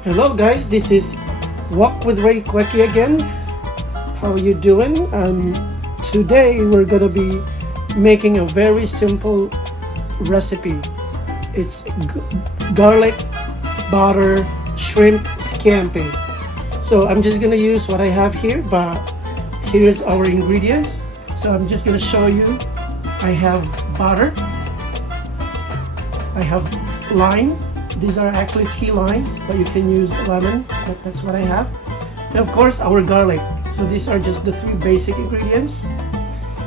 Hello guys, this is wokwithraykweki again. How are you doing? Today we're gonna be making a very simple recipe. It's garlic butter shrimp scampi. So I'm just gonna use what I have here, but here's our ingredients. So I'm just gonna show you. I have butter, I have lime. These are actually key limes, but you can use lemon, but that's what I have. And of course, our garlic. So these are just the three basic ingredients.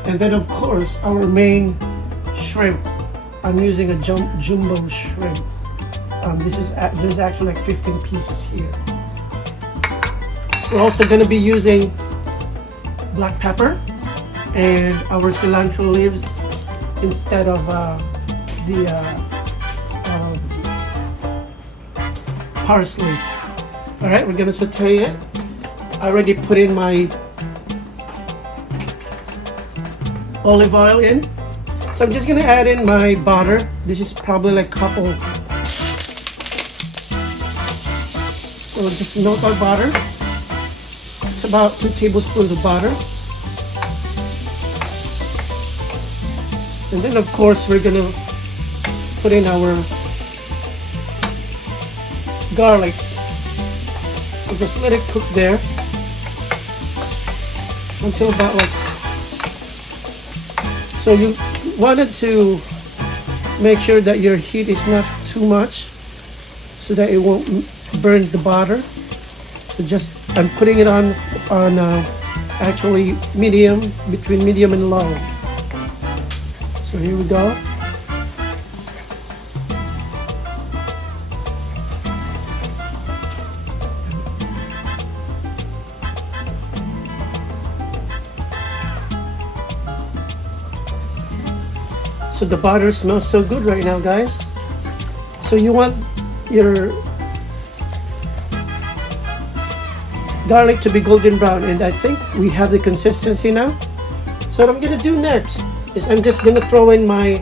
And then of course, our main shrimp. I'm using a jumbo shrimp. There's actually like 15 pieces here. We're also gonna be using black pepper and our cilantro leaves instead of parsley. All right, we're gonna saute it. I already put in my olive oil in, so I'm just gonna add in my butter. This is probably like couple. So just melt our butter. It's about 2 tablespoons of butter, and then of course we're gonna put in our garlic. So just let it cook there until about like, so you wanted to make sure that your heat is not too much so that it won't burn the butter. So just, I'm putting it on actually medium, between medium and low. So here we go. So the butter smells so good right now, guys. So you want your garlic to be golden brown, and I think we have the consistency now. So what I'm gonna do next is I'm just gonna throw in my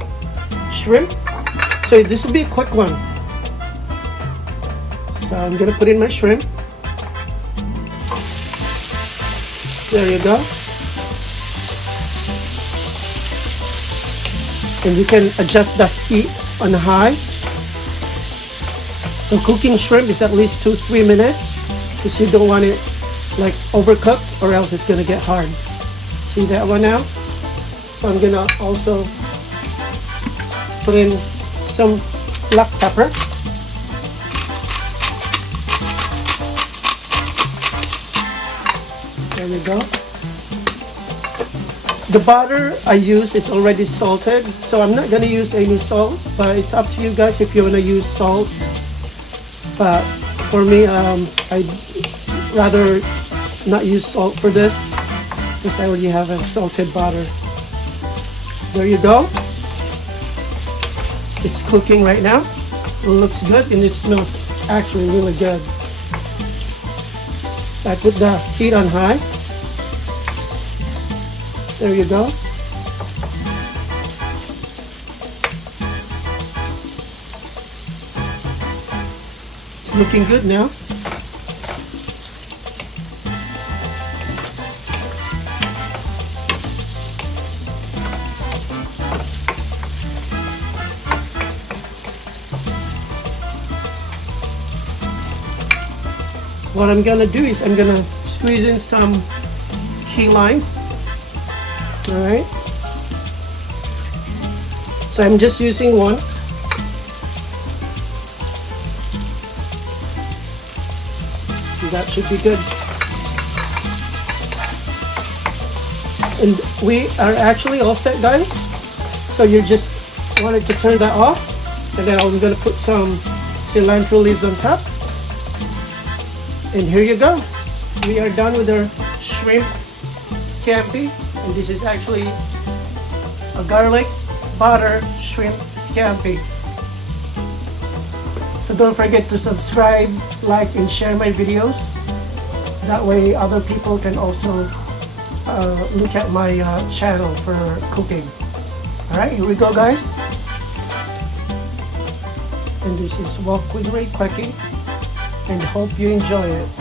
shrimp. So this will be a quick one. So I'm gonna put in my shrimp. There you go. And you can adjust the heat on high. So cooking shrimp is at least 2-3 minutes because you don't want it like overcooked or else it's gonna get hard. See that one now? So I'm gonna also put in some black pepper. There we go. The butter I use is already salted, so I'm not gonna use any salt, but it's up to you guys if you wanna use salt. But for me, I'd rather not use salt for this because I already have a salted butter. There you go. It's cooking right now. It looks good and it smells actually really good. So I put the heat on high. There you go. It's looking good now. What I'm gonna do is I'm gonna squeeze in some key limes. All right, so I'm just using one. That should be good. And we are actually all set, guys. So you just wanted to turn that off, and then I'm gonna put some cilantro leaves on top. And here you go. We are done with our shrimp scampi. And this is actually a garlic butter shrimp scampi. So don't forget to subscribe, like, and share my videos. That way other people can also look at my channel for cooking. Alright, here we go, guys. And this is wokwithraykweki. and hope you enjoy it.